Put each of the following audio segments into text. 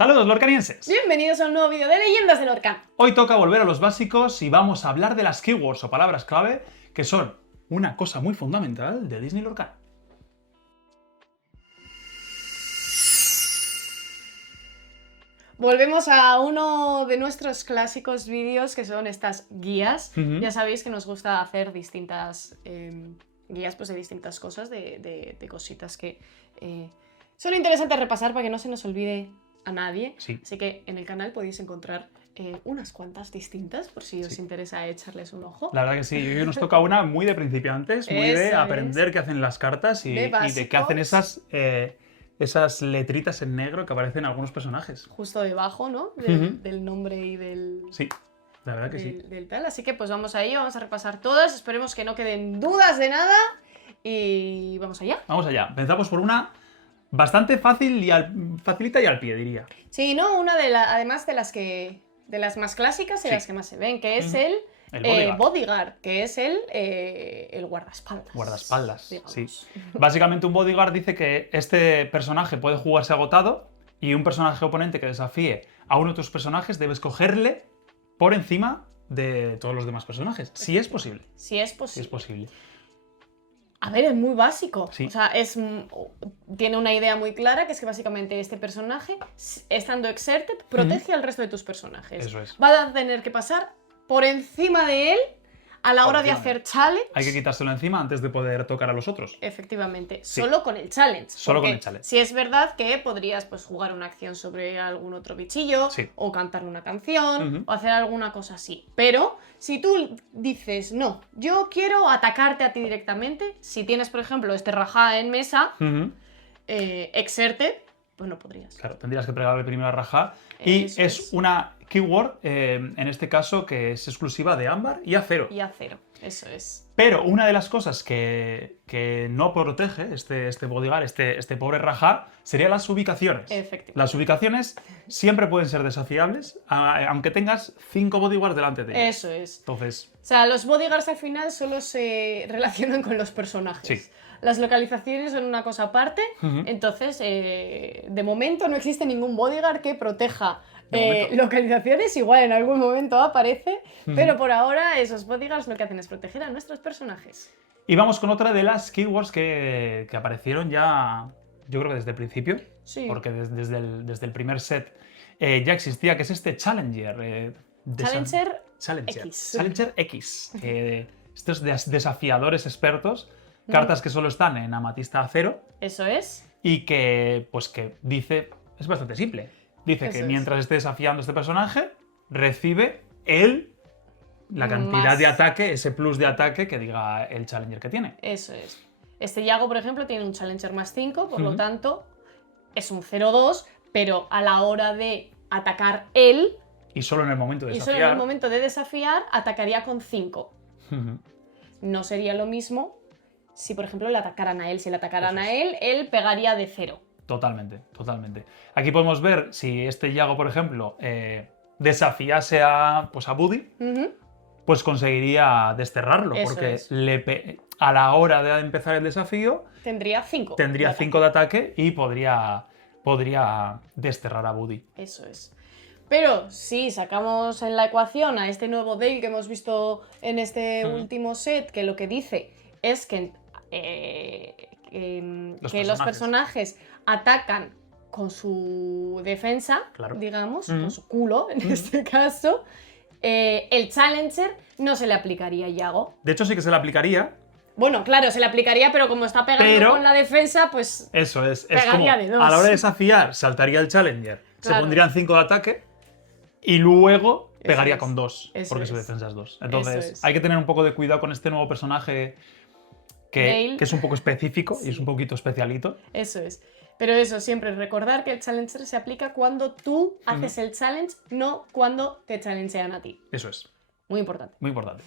Saludos lorcanienses. Bienvenidos a un nuevo vídeo de Leyendas de Lorca. Hoy toca volver a los básicos y vamos a hablar de las keywords o palabras clave que son una cosa muy fundamental de Disney Lorca. Volvemos a uno de nuestros clásicos vídeos que son estas guías. Ya sabéis que nos gusta hacer distintas guías pues, de distintas cosas, de cositas que son interesantes repasar para que no se nos olvide a nadie. Sí. Así que en el canal podéis encontrar unas cuantas distintas por si os interesa echarles un ojo. La verdad que sí, hoy nos toca una muy de principiantes, muy de aprender qué hacen las cartas y de qué hacen esas letritas en negro que aparecen en algunos personajes. Justo debajo, ¿no? Del nombre y del... Sí, la verdad que sí. Del tal. Así que pues vamos a ello, vamos a repasar todas. Esperemos que no queden dudas de nada. Y vamos allá. Vamos allá. Empezamos por una bastante fácil y facilita y al pie, diría. Sí, ¿no? Una además de las más clásicas y las que más se ven, que es el bodyguard, que es el guardaespaldas. Guardaespaldas, digamos. sí. Básicamente un bodyguard dice que este personaje puede jugarse agotado y un personaje oponente que desafíe a uno de tus personajes debe escogerle por encima de todos los demás personajes, si es posible. Si es posible. Si es posible. A ver, es muy básico. Sí. O sea, tiene una idea muy clara, que es que básicamente este personaje, estando exerted, protege al resto de tus personajes. Eso es. Va a tener que pasar por encima de él a la hora de hacer challenge. Hay que quitárselo encima antes de poder tocar a los otros. Efectivamente, Sí. solo con el challenge. Solo con Porque el challenge. sí es verdad que podrías pues, jugar una acción sobre algún otro bichillo, Sí. o cantar una canción, o hacer alguna cosa así. Pero si tú dices, no, yo quiero atacarte a ti directamente, si tienes, por ejemplo, este rajá en mesa, exerted, pues no podrías. Claro, tendrías que pegarle primero a Raja. Y Eso es una keyword, en este caso, que es exclusiva de Ámbar y Acero. Y a cero, eso es. Pero una de las cosas que no protege este bodyguard, este pobre Raja, serían las ubicaciones. Efectivamente. Las ubicaciones siempre pueden ser desafiables, aunque tengas 5 bodyguards delante de ellos. Eso es. Entonces, O sea, los bodyguards al final solo se relacionan con los personajes. Sí. Las localizaciones son una cosa aparte, entonces, de momento no existe ningún bodyguard que proteja localizaciones, igual en algún momento aparece, pero por ahora esos bodyguards lo que hacen es proteger a nuestros personajes. y vamos con otra de las keywords que aparecieron ya, yo creo que desde el principio, Sí. porque desde el primer set ya existía, que es este Challenger. Challenger Challenger X. Challenger X. Estos desafiadores expertos, cartas que solo están en Amatista Acero Eso es. y que dice, es bastante simple. Dice Eso que es. mientras esté desafiando a este personaje, recibe él la cantidad Más. de ataque, ese plus de ataque que diga el Challenger que tiene. Eso es. Este Yago, por ejemplo, tiene un Challenger más 5, por lo tanto, es un 0-2, pero a la hora de atacar él, Y solo en el momento de y desafiar. solo en el momento de desafiar, atacaría con 5. No sería lo mismo si, por ejemplo, le atacaran a él. Si le atacaran Eso a él pegaría de 0. Totalmente, totalmente. Aquí podemos ver si este Yago, por ejemplo, desafiase a Buddy, pues conseguiría desterrarlo, Eso porque es. a la hora de empezar el desafío Tendría 5. tendría 5 de ataque y podría desterrar a Buddy. Eso es. Pero si sacamos en la ecuación a este nuevo Dale que hemos visto en este último set, que lo que dice es que los personajes atacan con su defensa, Claro. digamos, con su culo en este caso, el Challenger no se le aplicaría a Yago. De hecho, sí que se le aplicaría. Bueno, claro, se le aplicaría, pero como está pegando con la defensa, pues Eso es como pegaría de 2. a la hora de desafiar saltaría el Challenger, se Claro. pondrían 5 de ataque y luego pegaría es. con 2, Eso porque es. su defensa es 2. Entonces Eso es. hay que tener un poco de cuidado con este nuevo personaje que es un poco específico y es un poquito especialito. Eso es. Pero eso, siempre recordar que el Challenger se aplica cuando tú haces el challenge, no cuando te challengean a ti. Eso es, Muy importante. muy importante.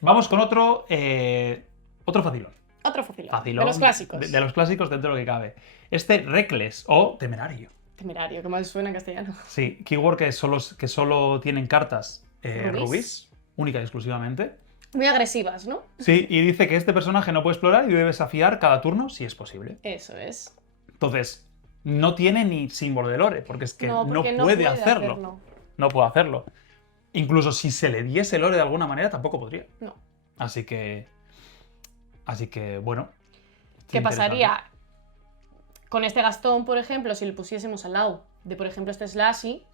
Vamos con otro facilón. Otro facilón. Facilón De los clásicos. de los clásicos dentro de lo que cabe. Este Reckless o Temerario. Temerario, que mal suena en castellano. Sí, keyword que solo tienen cartas Rubíes. rubíes, única y exclusivamente. Muy agresivas, ¿no? Sí, y dice que este personaje no puede explorar y debe desafiar cada turno si es posible. Eso es. Entonces, no tiene ni símbolo de lore, porque es que no porque puede hacerlo. No puede hacerlo. Incluso si se le diese lore de alguna manera, tampoco podría. No. Así que, bueno. ¿Qué pasaría con este Gastón, por ejemplo, si le pusiésemos al lado de, por ejemplo, este Slashy?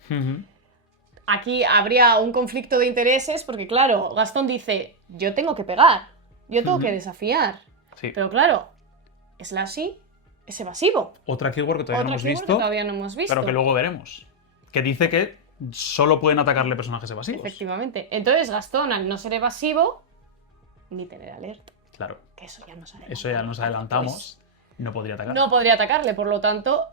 Aquí habría un conflicto de intereses porque, claro, Gastón dice, yo tengo que pegar, yo tengo que desafiar. Sí. Pero claro, Slashy es evasivo. Otra keyword que todavía no hemos visto, pero que luego veremos. Que dice que solo pueden atacarle personajes evasivos. Efectivamente. Entonces Gastón, al no ser evasivo, ni tener alerta. Claro. Que eso ya nos adelantamos. Pues, no podría atacar. No podría atacarle, por lo tanto,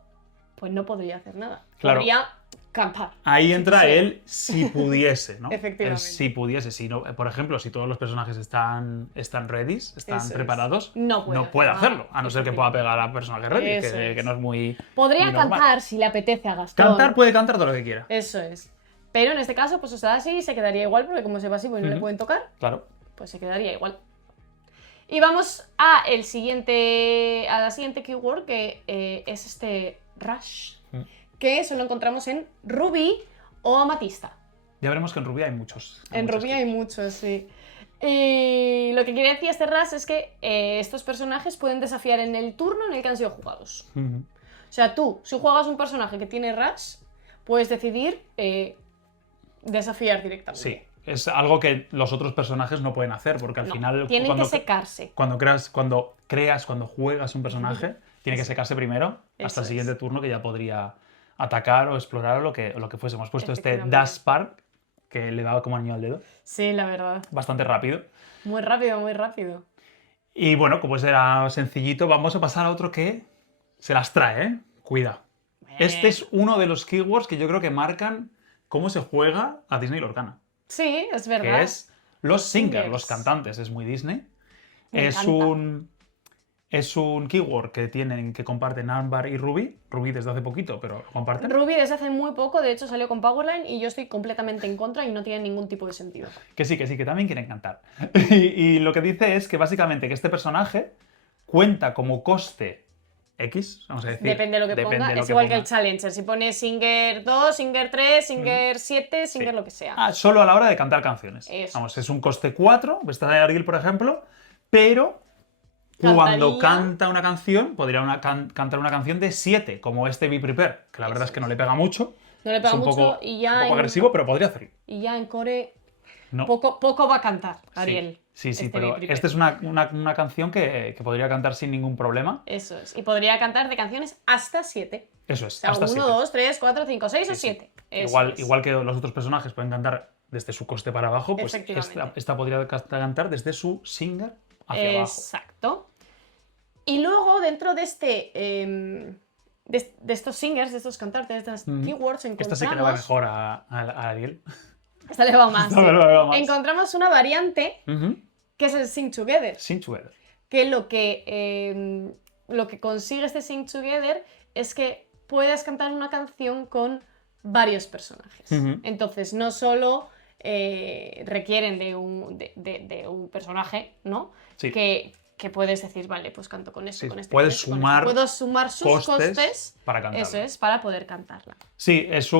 pues no podría hacer nada. Claro. Podría cantar. Ahí entra él si pudiese, ¿no? Efectivamente. Si pudiese. Si no, por ejemplo, si todos los personajes están ready, están preparados, no puede hacerlo. A no ser que pueda pegar a personajes ready, que no es muy. Podría muy cantar si le apetece a Gastón. Cantar puede cantar todo lo que quiera. Eso es. Pero en este caso, pues así se quedaría igual, porque como es evasivo y no le pueden tocar, claro, pues se quedaría igual. Y vamos a la siguiente keyword, que es este Rush, que eso lo encontramos en Rubí o Amatista. Ya veremos que en Rubí hay muchos. En Rubí hay muchos, sí. Y lo que quiere decir este Rush es que estos personajes pueden desafiar en el turno en el que han sido jugados. O sea, tú, si juegas un personaje que tiene Rush, puedes decidir desafiar directamente. Sí. Es algo que los otros personajes no pueden hacer, porque al final... Tienen que secarse. Cuando juegas un personaje, tiene que secarse primero, hasta el siguiente turno, que ya podría atacar o explorar o lo que fuese. Hemos puesto este Dash Spark, que le daba como anillo al dedo. Sí, la verdad. Bastante rápido. Muy rápido, muy rápido. Y bueno, como era sencillito, vamos a pasar a otro que se las trae, ¿eh? Cuida. Este es uno de los keywords que yo creo que marcan cómo se juega a Disney Lorcana. Sí, es verdad. Que es los singers, los cantantes. Es muy Disney. Es un keyword que comparten Ámbar y Ruby. Ruby desde hace poquito, pero lo comparten. Ruby desde hace muy poco, de hecho salió con Powerline y yo estoy completamente en contra y no tiene ningún tipo de sentido. Que sí, que también quieren cantar. y lo que dice es que básicamente que este personaje cuenta como coste X, vamos a decir. Depende de lo que ponga, es igual que el Challenger. Si pone Singer 2, Singer 3, Singer 7, Singer lo que sea. Solo a la hora de cantar canciones. Eso. Vamos, es un coste 4, está en Ariel, por ejemplo, pero cuando canta una canción, podría cantar una canción de 7, como este Be Prepare, que la verdad es que no le pega mucho. No le pega mucho poco, y ya... un poco agresivo, pero podría hacerlo. Y ya en core... No. Poco va a cantar, Ariel. Sí, pero esta es una canción que podría cantar sin ningún problema. Eso es. Y podría cantar de canciones hasta 7. Eso es, o sea, hasta 1, 2, 3, 4, 5, 6 o 7. Igual que los otros personajes pueden cantar desde su coste para abajo, pues esta podría cantar desde su singer hacia abajo. Exacto. Y luego, dentro de de estos singers, de estos cantantes, de estas keywords, encontramos... Esta se que le va mejor a Ariel. Esta le va más. Esta le va más. Encontramos una variante que es el Sing Together. Sing Together. Que lo que consigue este Sing Together es que puedas cantar una canción con varios personajes. Entonces, no solo requieren de un personaje, ¿no? Sí. Que puedes decir, vale, pues canto con esto, con este. Puedes sumar, puedo sumar sus costes para cantarla. Eso es, para poder cantarla. Sí, es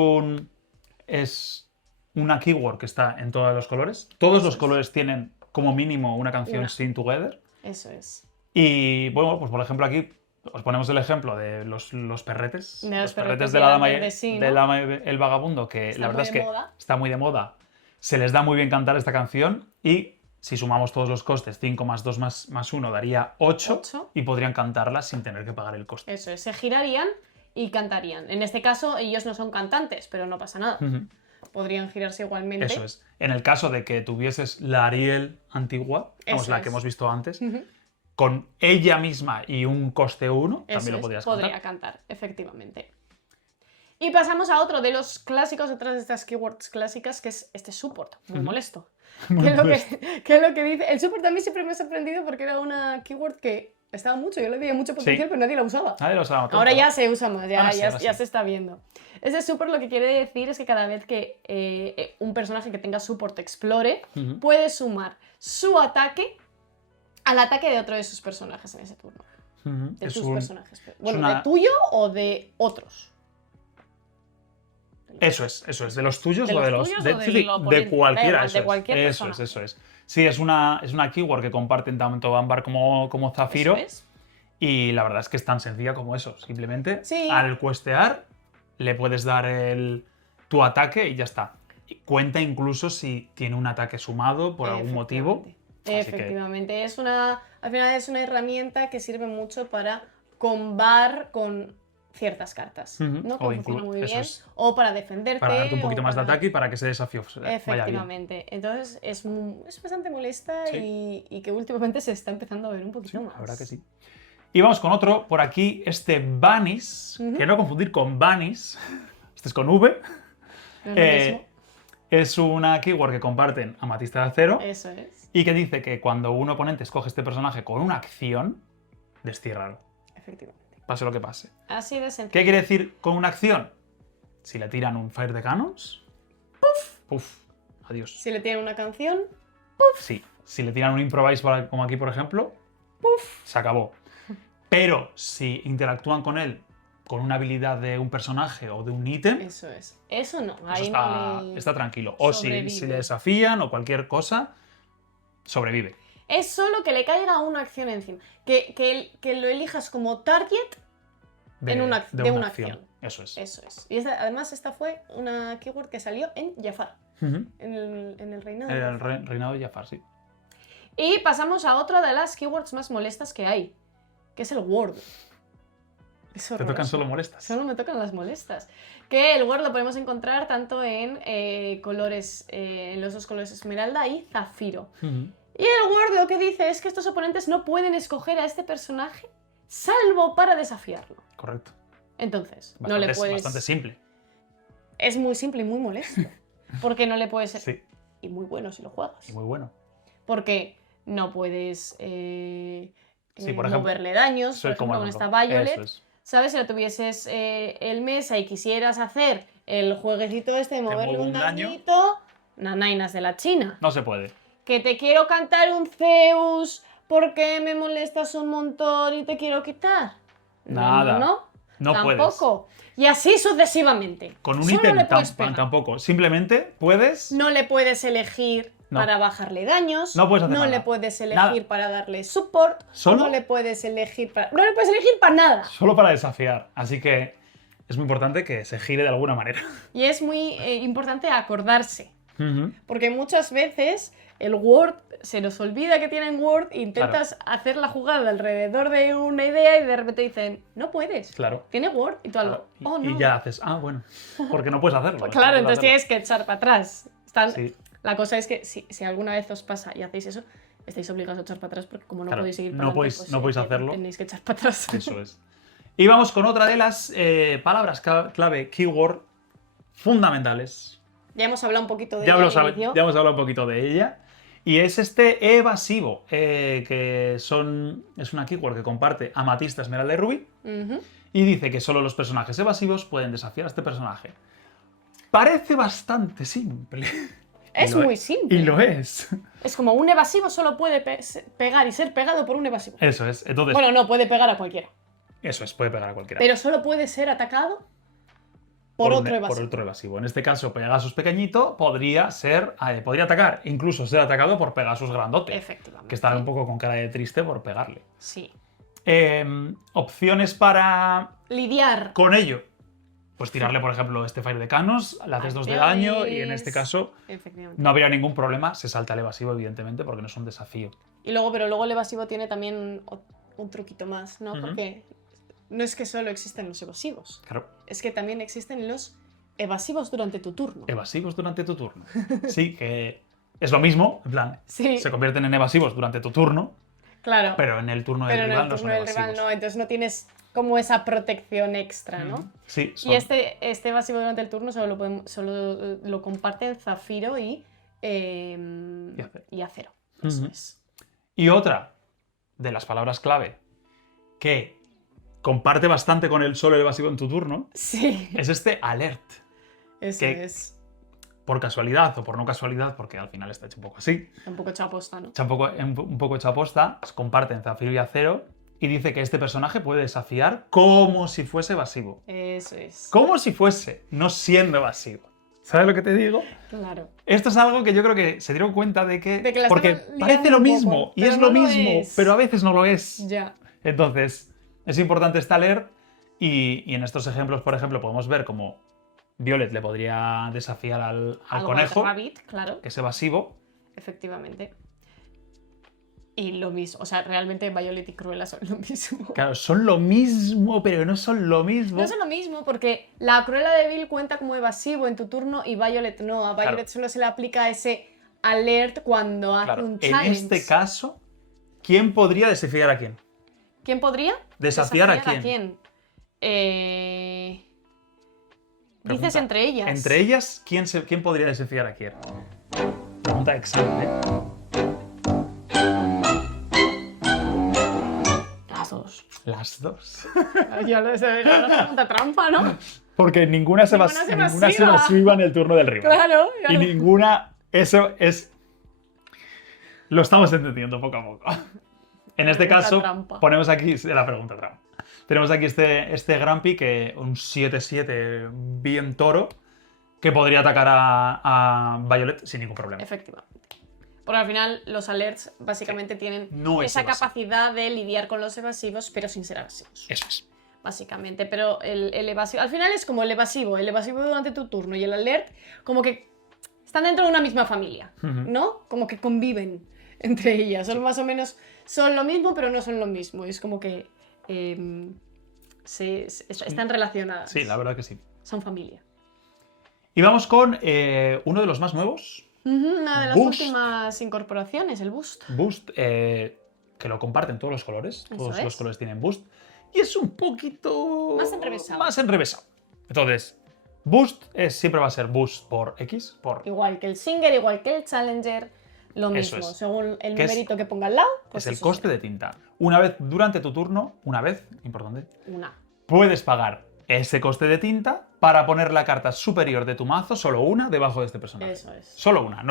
una keyword que está en todos los colores. Todos los colores tienen como mínimo una canción Sing Together. Eso es. Y bueno, pues por ejemplo aquí os ponemos el ejemplo de los perretes. Los perretes de la dama el vagabundo, que la verdad es que está muy de moda. Se les da muy bien cantar esta canción y si sumamos todos los costes, 5 más 2 más 1 daría 8 y podrían cantarla sin tener que pagar el coste. Eso es, se girarían y cantarían. En este caso ellos no son cantantes, pero no pasa nada. Podrían girarse igualmente. Eso es. En el caso de que tuvieses la Ariel antigua, la que hemos visto antes, con ella misma y un coste 1, también lo podrías cantar. Podría cantar, efectivamente. Y pasamos a otro de los clásicos, otras de estas keywords clásicas, que es este support, muy molesto. ¿Qué es lo que dice? El support a mí siempre me ha sorprendido porque era una keyword que estaba mucho, yo le veía mucho potencial, pero nadie la usaba. Nadie la usaba. Ahora ya se usa más, ya se está viendo. Ese support lo que quiere decir es que cada vez que un personaje que tenga support explore, puede sumar su ataque al ataque de otro de sus personajes en ese turno. De tus personajes. Bueno, una... ¿de tuyo o de otros? Eso es. ¿De los tuyos ¿De o de los los...? tuyos o del oponente? De cualquiera, Da igual, eso de es. cualquier Eso personaje. eso es. Sí, es una keyword que comparten tanto Ámbar como Zafiro. Eso es. Y la verdad es que es tan sencilla como eso. Simplemente Sí. al cuestear le puedes dar tu ataque y ya está. Y cuenta incluso si tiene un ataque sumado por algún motivo. Efectivamente. Al final es una herramienta que sirve mucho para combar con ciertas cartas, ¿no? Que funciona muy bien. O para defenderte. Para darte un poquito más de para... ataque y para que ese desafío vaya bien. Efectivamente. Entonces es bastante molesta y que últimamente se está empezando a ver un poquito más. La verdad que sí. Y vamos con otro, por aquí, Vanis, que no confundir con Vanis, este es con V. No es lo mismo. Es una keyword que comparten Amatista de Acero. Eso es. Y que dice que cuando un oponente escoge este personaje con una acción, destiérralo. Efectivamente. Pase lo que pase. Así de sencillo. ¿Qué quiere decir con una acción? Si le tiran un Fire de Cannons, ¡puf! Adiós. Si le tienen una canción, Sí. Si le tiran un Improvise, como aquí por ejemplo, se acabó. Pero si interactúan con él con una habilidad de un personaje o de un ítem, eso es. Eso no. eso Ahí está tranquilo. O si le desafían o cualquier cosa, sobrevive. Es solo que le caiga una acción encima. Que lo elijas como target de una acción. Eso es. Eso es. Y además esta fue una keyword que salió en Jafar. En el reinado. El reinado de Jafar, sí. Y pasamos a otra de las keywords más molestas que hay, que es el word. ¿Te tocan solo molestas? Solo me tocan las molestas. Que el word lo podemos encontrar tanto en colores, en los dos colores esmeralda y zafiro. Y el word lo que dice es que estos oponentes no pueden escoger a este personaje salvo para desafiarlo. Correcto. Entonces, Bastante, no le puedes... Bastante simple. Es muy simple y muy molesto. Porque no le puedes... Sí. Y muy bueno si lo juegas. Y muy bueno. Porque no puedes sí, por ejemplo, moverle daños. Por ejemplo, con esta Violet, es. ¿sabes? Si lo tuvieses el mesa y quisieras hacer el jueguecito este de moverle un dañito, nanainas de la China. No se puede. Que te quiero cantar un Zeus porque me molestas un montón y te quiero quitar. Nada. No tampoco. Puedes. Y así sucesivamente. Con un ítem tampoco. Simplemente puedes... No le puedes elegir para bajarle daños. No puedes hacer nada. le puedes elegir para darle support. ¿Solo? No le puedes elegir para nada. Solo para desafiar. Así que es muy importante que se gire de alguna manera. Y es muy importante acordarse. Porque muchas veces el Word se nos olvida que tienen Word e intentas hacer la jugada alrededor de una idea y de repente dicen, no puedes. Claro. Tiene Word y tú algo. Oh, no. Y ya haces, bueno, porque no puedes hacerlo. Claro, entonces tienes que echar para atrás. Sí. La cosa es que si alguna vez os pasa y hacéis eso, estáis obligados a echar para atrás porque como no podéis seguir para adelante, no podéis hacerlo. Tenéis que echar para atrás. Eso es. Y vamos con otra de las palabras clave, keyword, fundamentales. Ya hemos hablado un poquito de ella. Ya hemos hablado un poquito de ella. Y es este evasivo, que es una keyword que comparte Amatista, Esmeralda y Rubí. Y dice que solo los personajes evasivos pueden desafiar a este personaje. Parece bastante simple. Es muy simple. Y lo es. Es como un evasivo solo puede pegar y ser pegado por un evasivo. Eso es. Entonces, bueno, no, puede pegar a cualquiera. Eso es, puede pegar a cualquiera. Pero solo puede ser atacado por otro evasivo. Por otro evasivo. En este caso, Pegasus pequeñito podría atacar, incluso ser atacado por Pegasus grandote. Efectivamente. Que está un poco con cara de triste por pegarle. Sí. Opciones para lidiar con ello. Pues tirarle, por ejemplo, este Fire de Canos, le haces 2 de daño y en este caso no habría ningún problema. Se salta el evasivo, evidentemente, porque no es un desafío. Pero luego el evasivo tiene también un truquito más, ¿no? Porque no es que solo existen los evasivos. Claro. Es que también existen los evasivos durante tu turno. Evasivos durante tu turno. Sí, que es lo mismo, en plan, se convierten en evasivos durante tu turno. Claro. Pero en el turno del rival no son evasivos. No, entonces no tienes como esa protección extra, ¿no? Sí. Y este evasivo durante el turno solo lo comparten Zafiro y Acero. Eso es. Y otra de las palabras clave que comparte bastante con el solo evasivo en tu turno es este alert. Eso es. Por casualidad o por no casualidad, porque al final está hecho un poco así. Un poco hecho aposta, ¿no? Un poco hecho aposta, comparten Zafiro y Acero y dice que este personaje puede desafiar como si fuese evasivo. Eso es. Como si fuese, no siendo evasivo. ¿Sabes lo que te digo? Claro. Esto es algo que yo creo que se dieron cuenta de que De que la porque estaban liando parece lo un poco, mismo y pero es no lo lo mismo, es. pero a veces no lo es. Ya. Entonces, es importante esta alert y en estos ejemplos, por ejemplo, podemos ver cómo Violet le podría desafiar al Algo conejo, Rabbit, claro. que es evasivo. Efectivamente. Y lo mismo, o sea, realmente Violet y Cruella son lo mismo. Claro, son lo mismo, pero no son lo mismo. No es lo mismo porque la Cruella de Vil cuenta como evasivo en tu turno y Violet no. A Violet Claro. solo se le aplica ese alert cuando hace Claro, un en challenge. este caso, ¿quién podría desafiar a quién? ¿Quién podría? ¿Desafiar a quién? Dices Pregunta. entre ellas. Entre ellas, ¿quién podría desafiar a quién? Pregunta excelente. Las dos. Las dos. Ya lo sé, era una pregunta trampa, ¿no? Porque ninguna se evasiva en el turno del rival. Claro. Y ninguna. Eso es. Lo estamos entendiendo poco a poco. En este Pregunta caso, trampa. ponemos aquí la pregunta trampa. Tenemos aquí este Grumpy, que un 7-7 bien toro, que podría atacar a Violet sin ningún problema. Efectivamente. Porque al final los alerts básicamente tienen No es esa evasivo. capacidad de lidiar con los evasivos, pero sin ser evasivos. Eso es. Básicamente, pero el evasivo, al final es como el evasivo durante tu turno y el alert, como que están dentro de una misma familia, Ujú. ¿no? Como que conviven entre ellas, son más o menos, son lo mismo, pero no son lo mismo, es como que están relacionadas. Sí, la verdad que sí. Son familia. Y vamos con uno de los más nuevos, Una de las Boost. últimas incorporaciones, el Boost. Boost, que lo comparten todos los colores. Eso Todos es. los colores tienen Boost. Y es un poquito Más enrevesado. Más enrevesado. Entonces, Boost siempre va a ser Boost por X, por Igual que el Singer, igual que el Challenger, lo Eso mismo. es. Según el Que es- numerito que ponga al lado, pues es el eso coste será. de tinta. Una vez durante tu turno, importante, Una. puedes pagar ese coste de tinta para poner la carta superior de tu mazo, solo una, debajo de este personaje. Eso es. Solo una.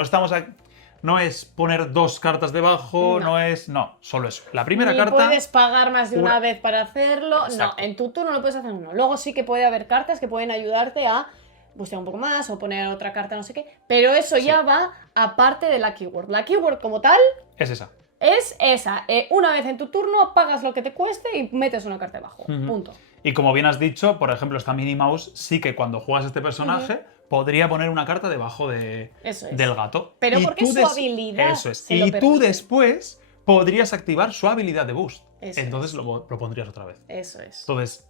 No es poner dos cartas debajo, No. No, solo eso. La primera Ni carta. puedes pagar más de una una- vez para hacerlo. Exacto. No, en tu turno no puedes hacer uno. Luego sí que puede haber cartas que pueden ayudarte a bustear un poco más o poner otra carta, no sé qué. Pero eso Sí. ya va aparte de la keyword. La keyword como tal Es esa. es esa. Una vez en tu turno pagas lo que te cueste y metes una carta debajo. Ujú. Punto. Y como bien has dicho, por ejemplo, esta Minnie Mouse sí que cuando juegas este personaje podría poner una carta debajo Eso es. del gato. Pero Y porque tú su habilidad Eso es. se lo Y tú permite. después podrías activar su habilidad de boost. Eso Entonces es. lo pondrías otra vez. Eso es. Entonces,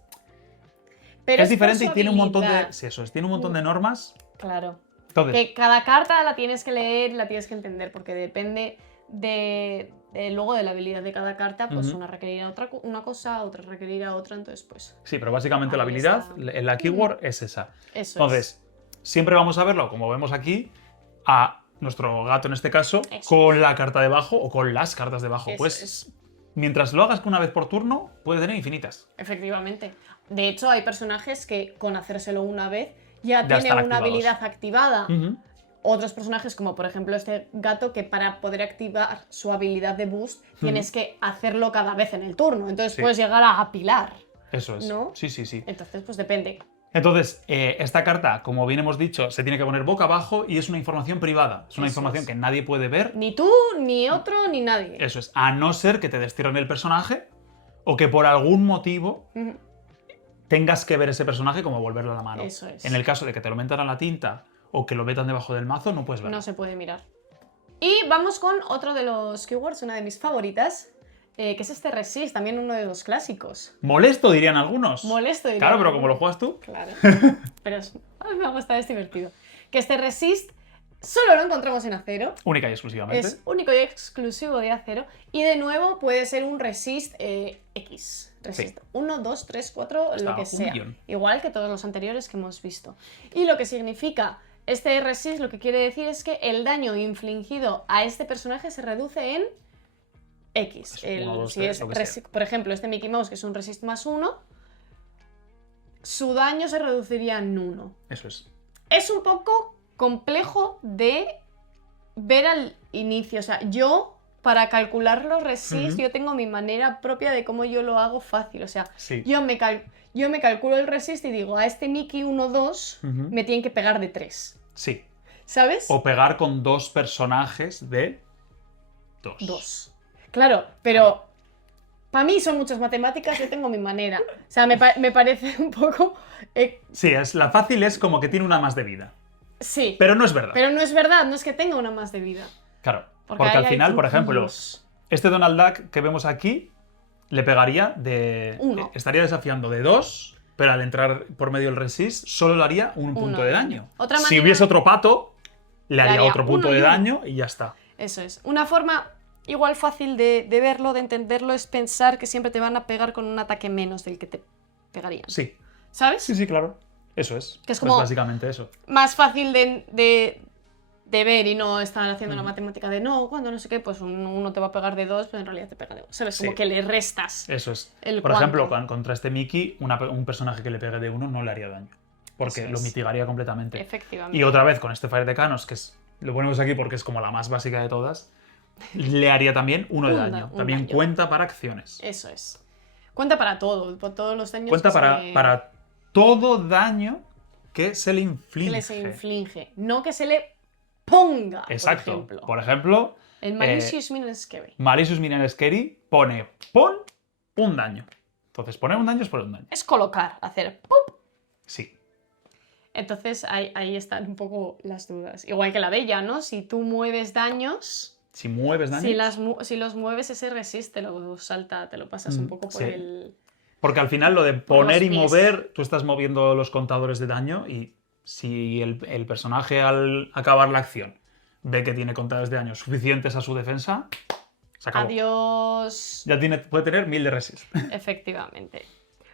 Pero es por diferente y su tiene un montón de. habilidad. Sí, eso es. Tiene un montón de normas. Claro. Entonces, Que cada carta la tienes que leer y la tienes que entender, porque depende luego de la habilidad de cada carta, pues Ujú. una requerirá una cosa, otra requerirá otra, entonces pues sí, pero básicamente la Ahí habilidad, está. la keyword es esa. eso Entonces, siempre vamos a verlo, como vemos aquí, a nuestro gato en este caso, Eso con la carta debajo o con las cartas debajo. Eso Pues es. mientras lo hagas una vez por turno, puede tener infinitas. es. Efectivamente. De hecho, hay personajes que con hacérselo una vez ya Ya están tienen una activados. habilidad activada. Ujú. Otros personajes, como por ejemplo este gato, que para poder activar su habilidad de boost tienes que hacerlo cada vez en el turno. Entonces Sí. puedes llegar a apilar. Eso es. ¿No? Sí, sí, sí. Entonces, pues depende. Entonces, esta carta, como bien hemos dicho, se tiene que poner boca abajo y es una información privada. Es una Eso información es. que nadie puede ver. Ni tú, ni otro, ni nadie. Eso es. A no ser que te destierren el personaje o que por algún motivo Ujú. tengas que ver ese personaje como volverlo a la mano. Eso es. En el caso de que te lo metan a la tinta o que lo metan debajo del mazo, no puedes verlo. No se puede mirar. Y vamos con otro de los keywords, una de mis favoritas, que es este resist, también uno de los clásicos. Molesto, dirían algunos. Molesto, diría Claro, pero alguno. como lo juegas tú. Claro. Pero a mí me gusta, es divertido. Que este resist solo lo encontramos en acero. Única y exclusivamente. Es único y exclusivo de acero. Y de nuevo puede ser un resist X. Resist 1, 2, 3, 4, Hasta lo que un sea. millón. Igual que todos los anteriores que hemos visto. Y lo que significa este resist, lo que quiere decir es que el daño infligido a este personaje se reduce en X. Pues uno, dos, Si tres, es lo que sea. por ejemplo, este Mickey Mouse, que es un resist más 1, su daño se reduciría en 1. Eso es. Es un poco complejo de ver al inicio. O sea, yo para calcular los resist, yo tengo mi manera propia de cómo yo lo hago fácil. O sea, Sí. yo me calculo el resist y digo, a este Mickey 1-2 me tienen que pegar de 3. Sí. ¿Sabes? O pegar con 2 personajes de 2. 2. Claro, pero para mí son muchas matemáticas, yo tengo mi manera. O sea, me parece un poco... Sí, la fácil es como que tiene una más de vida. Sí. Pero no es verdad. Pero no es verdad, no es que tenga una más de vida. Claro. Porque Porque ahí al hay final, por ejemplo, truquillos. este Donald Duck que vemos aquí le pegaría de... 1. Estaría desafiando de 2, pero al entrar por medio del resist solo le haría un punto de daño. Otra Si manera- hubiese otro pato, le haría haría otro punto 1 y de 1. daño y ya está. Eso es. Una forma igual fácil de verlo, de entenderlo, es pensar que siempre te van a pegar con un ataque menos del que te pegarían. Sí. ¿Sabes? Sí, claro. Eso es. Que es Pues como- básicamente eso. Más fácil de ver y no estar haciendo la matemática de no, cuando no sé qué, pues uno te va a pegar de 2, pero en realidad te pega de 1. ¿Sabes? Sí. Como que le restas. Eso es. El Por cuánto. ejemplo, contra este Mickey, un personaje que le pegue de 1 no le haría daño. Porque Eso lo es. mitigaría completamente. Efectivamente. Y otra vez con este Fire de Canos, que es, lo ponemos aquí porque es como la más básica de todas, le haría también 1 de daño. Un También daño. cuenta para acciones. Eso es. Cuenta para todo, por todos los daños Cuenta que para todo daño que se le inflige. se inflige. No que se le ponga, Exacto. por ejemplo. El Malicious Mean Scary. Malicious Minion Scary pon un daño. Entonces, poner un daño es poner un daño. Es colocar, hacer ¡pup! Sí. Entonces ahí están un poco las dudas. Igual que la bella, ¿no? Si tú mueves daños, Si mueves daños. si los mueves ese resist, te lo salta, te lo pasas un poco por sí. el... Porque al final lo de los poner y pies. mover, tú estás moviendo los contadores de daño y si el personaje al acabar la acción ve que tiene contadores de daño suficientes a su defensa, se acabó. Adiós. Ya puede tener 1000 de resist. Efectivamente.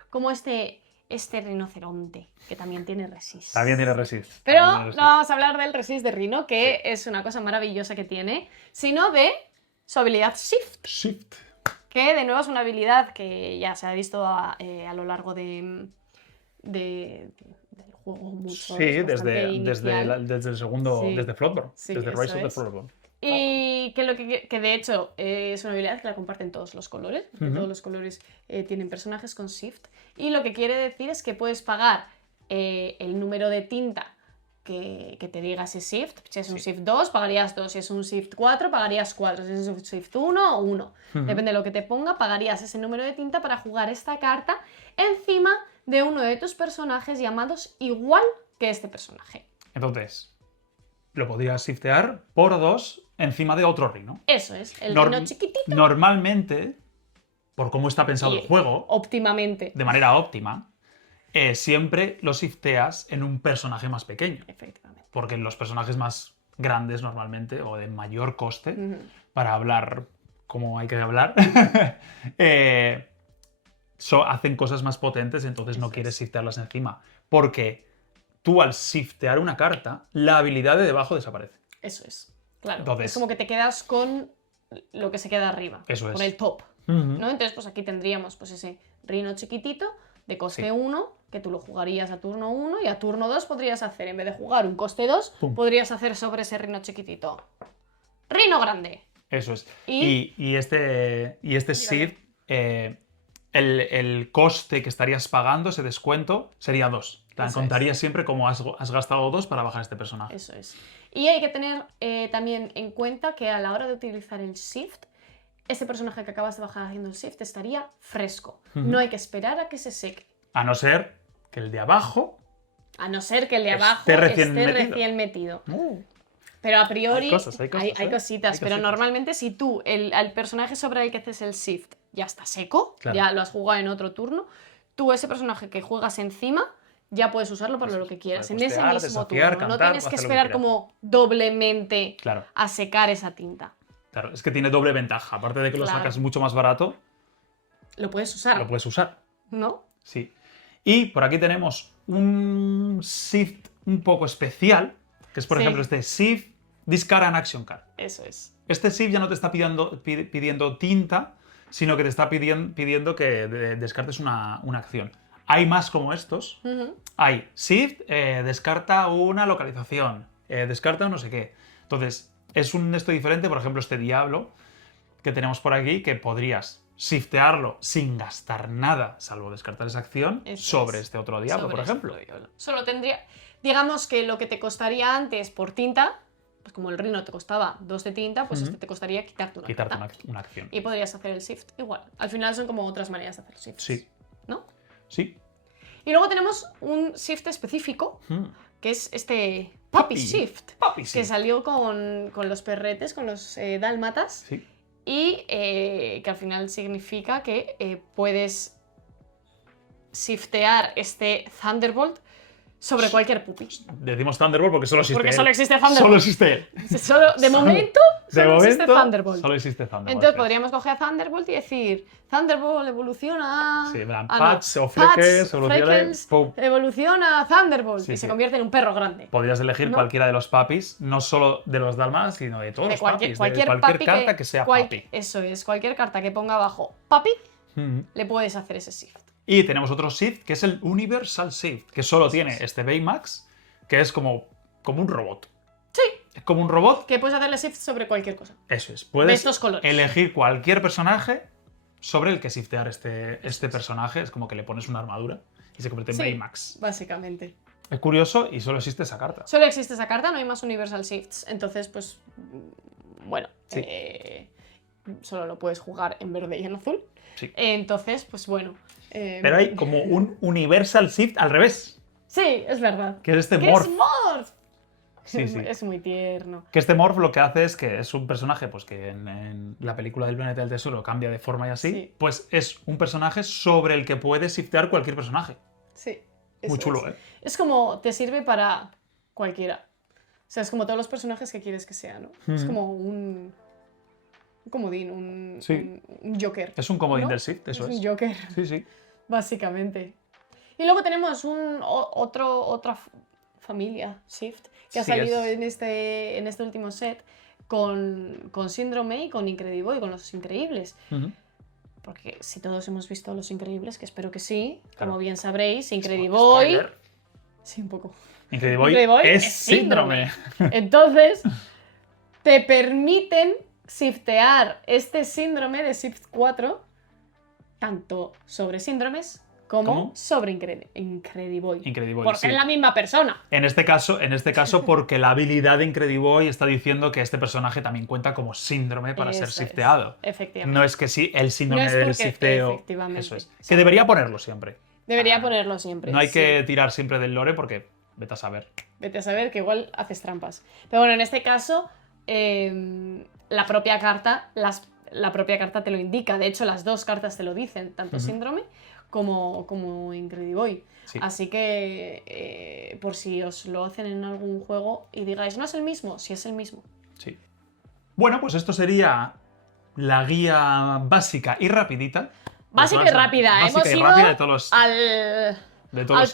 Como este rinoceronte, que también tiene resist. También tiene resist. Pero También tiene no resist. vamos a hablar del resist de Rhino, que es una cosa maravillosa que tiene, sino de su habilidad Shift, Shift. que de nuevo es una habilidad que ya se ha visto a lo largo del juego mucho. Sí, es bastante inicial. desde el segundo, Sí. desde Floodborne. Sí, desde eso Rise of the es. Floodborne. Y que de hecho es una habilidad que la comparten todos los colores, porque Ujú. todos los colores tienen personajes con Shift. Y lo que quiere decir es que puedes pagar el número de tinta que te diga ese Shift. Si es un Shift 2, pagarías 2. Si es un Shift 4, pagarías 4. Si es un Shift 1 o 1. Depende de lo que te ponga, pagarías ese número de tinta para jugar esta carta encima de uno de tus personajes llamados igual que este personaje. Entonces, lo podrías shiftear por 2 encima de otro rino. Eso es, el Nor- rino chiquitito. Normalmente, por cómo está pensado Y el juego, óptimamente. de manera óptima, siempre lo shifteas en un personaje más pequeño. Efectivamente. Porque en los personajes más grandes normalmente, o de mayor coste, Ujú. para hablar como hay que hablar, hacen cosas más potentes, entonces no Eso quieres es. shiftearlas encima. Porque tú al shiftear una carta, la habilidad de debajo desaparece. Eso es. Claro. Entonces- es como que te quedas con lo que se queda arriba. Eso es. Con el top. ¿No? Entonces, pues aquí tendríamos pues ese rino chiquitito de coste Sí. 1, que tú lo jugarías a turno 1 y a turno 2 podrías hacer, en vez de jugar un coste 2, Pum. podrías hacer sobre ese rino chiquitito. Rino grande. Eso es. Y- Y este shift, el coste que estarías pagando, ese descuento, sería 2. Eso Contarías siempre como has gastado 2 para bajar este personaje. Eso es. Y hay que tener también en cuenta que a la hora de utilizar el shift, este personaje que acabas de bajar haciendo el shift estaría fresco. Ujú. No hay que esperar a que se seque. A no ser que el de abajo... A no ser que el de Esté abajo recién esté metido. recién metido. Pero a priori Hay cosas, hay ¿eh? cositas. Hay Pero cositas. normalmente si tú, al personaje sobre el que haces el shift ya está seco, Claro. ya lo has jugado en otro turno, tú ese personaje que juegas encima ya puedes usarlo para Eso lo es. que quieras. Para En ese costear, mismo desafiar, turno. No cantar, tienes que hacer lo que esperar quieras. como doblemente Claro, a secar esa tinta. claro. Es que tiene doble ventaja. Aparte de que lo Claro. sacas mucho más barato, Lo puedes usar, lo puedes usar. ¿no? Sí. Y por aquí tenemos un shift un poco especial, que es por Sí. ejemplo este shift discard an action card. Eso es. Este shift ya no te está pidiendo tinta, sino que te está pidiendo que descartes una acción. Hay más como estos. Ujú. Hay shift, descarta una localización, descarta un no sé qué. Entonces, es un esto diferente, por ejemplo, este diablo, que tenemos por aquí, que podrías shiftearlo sin gastar nada, salvo descartar esa acción, sobre este otro diablo, por ejemplo. Solo tendría... Digamos que lo que te costaría antes por tinta, pues como el Rhino te costaba 2 de tinta, pues este te costaría quitarte una acción. Y podrías hacer el shift igual. Al final son como otras maneras de hacer shifts. Sí. ¿No? Sí. Y luego tenemos un shift específico, que es este Puppy Shift, que salió con los perretes, con los dálmatas, y que al final significa que puedes shiftear este Thunderbolt sobre cualquier puppy. Decimos Thunderbolt porque solo existe Porque él. solo existe Thunderbolt. Solo existe él. De momento, solo existe Thunderbolt. Solo existe Thunderbolt. Entonces podríamos coger a Thunderbolt y decir Thunderbolt evoluciona... Sí, en plan, Patch o Freckles, evoluciona a Thunderbolt y se convierte en un perro grande. Podrías elegir cualquiera de los puppies, no solo de los dalmas, sino de todos los puppies. Cualquier carta que sea puppy. Eso es, cualquier carta que ponga abajo puppy, le puedes hacer ese shift. Y tenemos otro shift, que es el Universal Shift, que solo tiene este Baymax, que es como un robot. Sí. Es como un robot. Que puedes hacerle shift sobre cualquier cosa. Eso es. Puedes de estos colores. elegir cualquier personaje sobre el que shiftear este personaje. Es como que le pones una armadura y se convierte en Baymax. Básicamente. Es curioso y solo existe esa carta. Solo existe esa carta, no hay más Universal Shifts. Entonces, pues, bueno, solo lo puedes jugar en verde y en azul. Sí. Entonces, pues bueno. Pero hay como un Universal Shift al revés. Sí, es verdad. Que es este ¿Qué Morph. es Morph? Sí. Es muy tierno. Que este Morph lo que hace es que es un personaje pues que en la película del Planeta del Tesoro cambia de forma y así. Sí. Pues es un personaje sobre el que puedes shiftear cualquier personaje. Sí. Muy chulo, ¿eh? Es como te sirve para cualquiera. O sea, es como todos los personajes que quieres que sea, ¿no? Es como un comodín, un Joker. Es un comodín, ¿no? Del Shift, eso es. Un Joker. Sí. Básicamente. Y luego tenemos otra familia Shift que ha salido en este último set con Síndrome y con Incrediboy, con Los Increíbles. Porque si todos hemos visto Los Increíbles, que espero que sí, como bien sabréis, Incrediboy... Sí, un poco. Incrediboy es Síndrome. Entonces, te permiten shiftear este Síndrome de Shift 4 tanto sobre síndromes como sobre Incrediboy. Porque es la misma persona. En este caso, porque la habilidad de Incrediboy está diciendo que este personaje también cuenta como síndrome para ser shifteado. Efectivamente. No es que sí, el síndrome del shifteo. Efectivamente. Eso es. Que debería ponerlo siempre. Debería ponerlo siempre. No hay que tirar siempre del lore porque vete a saber. Vete a saber que igual haces trampas. Pero bueno, en este caso, la propia carta te lo indica. De hecho, las dos cartas te lo dicen, tanto síndrome como Incrediboy. Sí. Así que por si os lo hacen en algún juego y digáis, no es el mismo, sí es el mismo. Sí. Bueno, pues esto sería la guía básica y rapidita. Básica y rápida. Hemos ido de todos al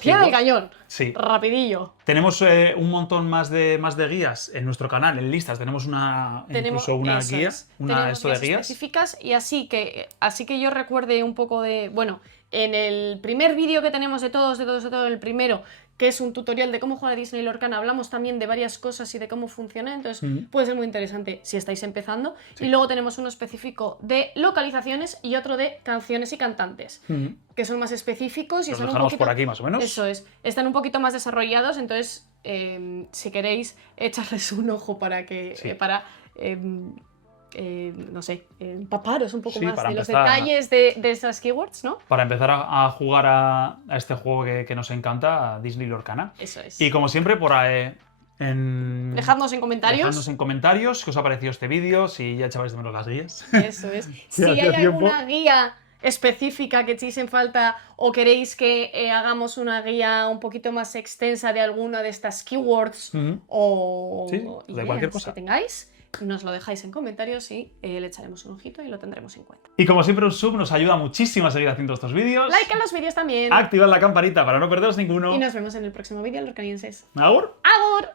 pie del cañón. Sí. Rapidillo. Tenemos un montón más de guías en nuestro canal, en listas. Tenemos incluso una guía, tenemos de guías específicas. Y así que yo recuerde un poco de... Bueno, en el primer vídeo que tenemos de todos, el primero, que es un tutorial de cómo jugar a Disney Lorcana, hablamos también de varias cosas y de cómo funciona, entonces puede ser muy interesante si estáis empezando. Sí. Y luego tenemos uno específico de localizaciones y otro de canciones y cantantes, que son más específicos y los son un poquito... por aquí más o menos. Eso es, están un poquito más desarrollados, entonces si queréis echarles un ojo para que... no sé, empaparos un poco más de los detalles de esas keywords, ¿no? Para empezar a jugar a este juego que nos encanta, a Disney Lorcana. Eso es. Y como siempre, dejadnos en comentarios qué os ha parecido este vídeo, si ya echabais de menos las guías. Eso es. Si hay alguna guía específica que echéis en falta o queréis que hagamos una guía un poquito más extensa de alguna de estas keywords o de cualquier cosa que tengáis, nos lo dejáis en comentarios y le echaremos un ojito y lo tendremos en cuenta. Y como siempre, un sub nos ayuda muchísimo a seguir haciendo estos vídeos. Like a los vídeos también. Activad la campanita para no perderos ninguno. Y nos vemos en el próximo vídeo, lorcanienses. ¡Agur! ¡Agur!